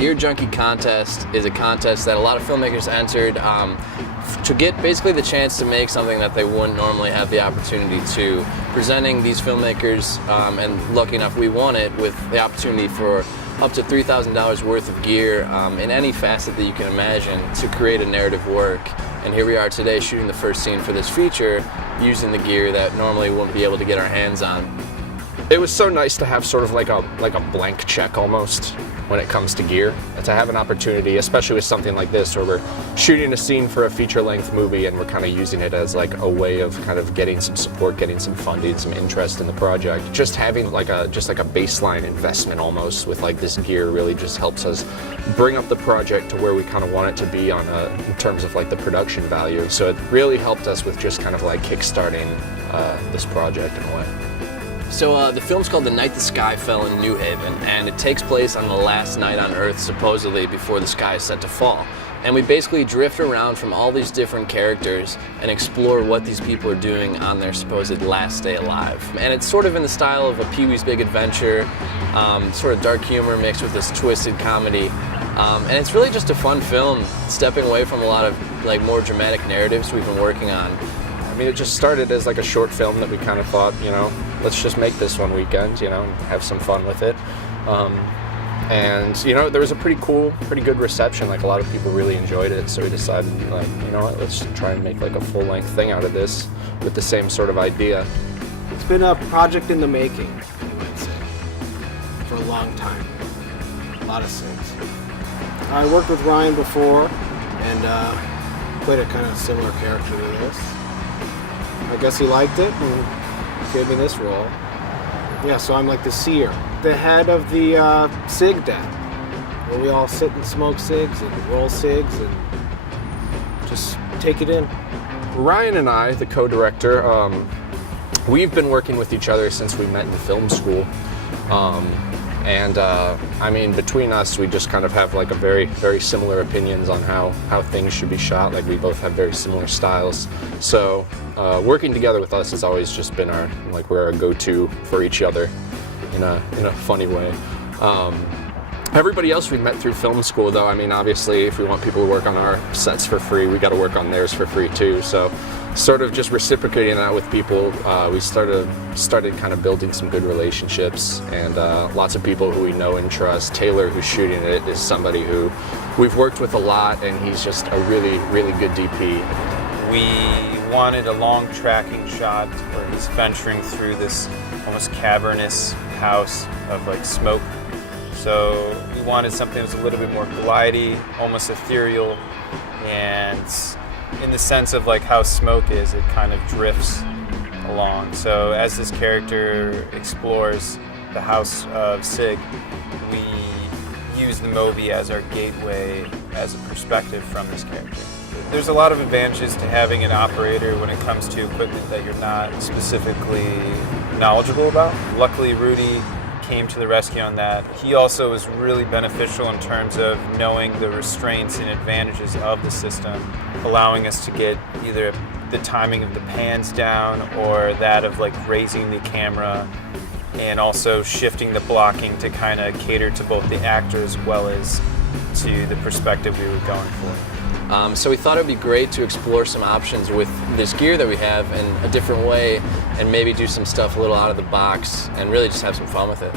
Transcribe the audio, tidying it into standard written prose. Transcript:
Gear Junkie Contest is a contest that a lot of filmmakers entered to get basically the chance to make something that they wouldn't normally have the opportunity to. Presenting these filmmakers, and lucky enough we won it, with the opportunity for up to $3,000 worth of gear in any facet that you can imagine to create a narrative work. And here we are today shooting the first scene for this feature using the gear that normally we wouldn't be able to get our hands on. It was so nice to have sort of like a blank check almost when it comes to gear, and to have an opportunity, especially with something like this where we're shooting a scene for a feature-length movie and we're kind of using it as like a way of kind of getting some support, getting some funding, some interest in the project. Just having like a baseline investment almost with like this gear really just helps us bring up the project to where we kind of want it to be on in terms of like the production value. So it really helped us with just kind of like kickstarting this project in a way. So the film's called The Night the Sky Fell in New Haven, and it takes place on the last night on Earth, supposedly, before the sky is set to fall. And we basically drift around from all these different characters and explore what these people are doing on their supposed last day alive. And it's sort of in the style of a Pee-wee's Big Adventure, sort of dark humor mixed with this twisted comedy. And it's really just a fun film, stepping away from a lot of like more dramatic narratives we've been working on. I mean, it just started as like a short film that we kind of thought, you know, let's just make this one weekend, you know, and have some fun with it. And, you know, there was a pretty good reception. Like, a lot of people really enjoyed it. So we decided, like, you know what, let's try and make like a full-length thing out of this with the same sort of idea. It's been a project in the making, you might say, for a long time. A lot of scenes. I worked with Ryan before and played a kind of similar character to this. I guess he liked it and gave me this role. Yeah, so I'm like the seer, the head of the cig den, where we all sit and smoke cigs and roll cigs and just take it in. Ryan and I, the co-director, we've been working with each other since we met in film school. I mean, between us, we just kind of have like a very similar opinions on how things should be shot. Like, we both have very similar styles. So working together with us has always just been we're a go-to for each other in a funny way. Everybody else we met through film school, though, I mean, obviously, if we want people to work on our sets for free, we got to work on theirs for free too. So, sort of just reciprocating that with people, we started kind of building some good relationships, and lots of people who we know and trust. Taylor, who's shooting it, is somebody who we've worked with a lot, and he's just a really good DP. We wanted a long tracking shot where he's venturing through this almost cavernous house of like smoke. So we wanted something that was a little bit more glidey, almost ethereal, and in the sense of like how smoke is, it kind of drifts along. So as this character explores the house of Sig, we use the Moby as our gateway, as a perspective from this character. There's a lot of advantages to having an operator when it comes to equipment that you're not specifically knowledgeable about. Luckily, Rudy came to the rescue on that. He also was really beneficial in terms of knowing the restraints and advantages of the system, allowing us to get either the timing of the pans down or that of like raising the camera, and also shifting the blocking to kind of cater to both the actor as well as to the perspective we were going for. So we thought it would be great to explore some options with this gear that we have in a different way, and maybe do some stuff a little out of the box and really just have some fun with it.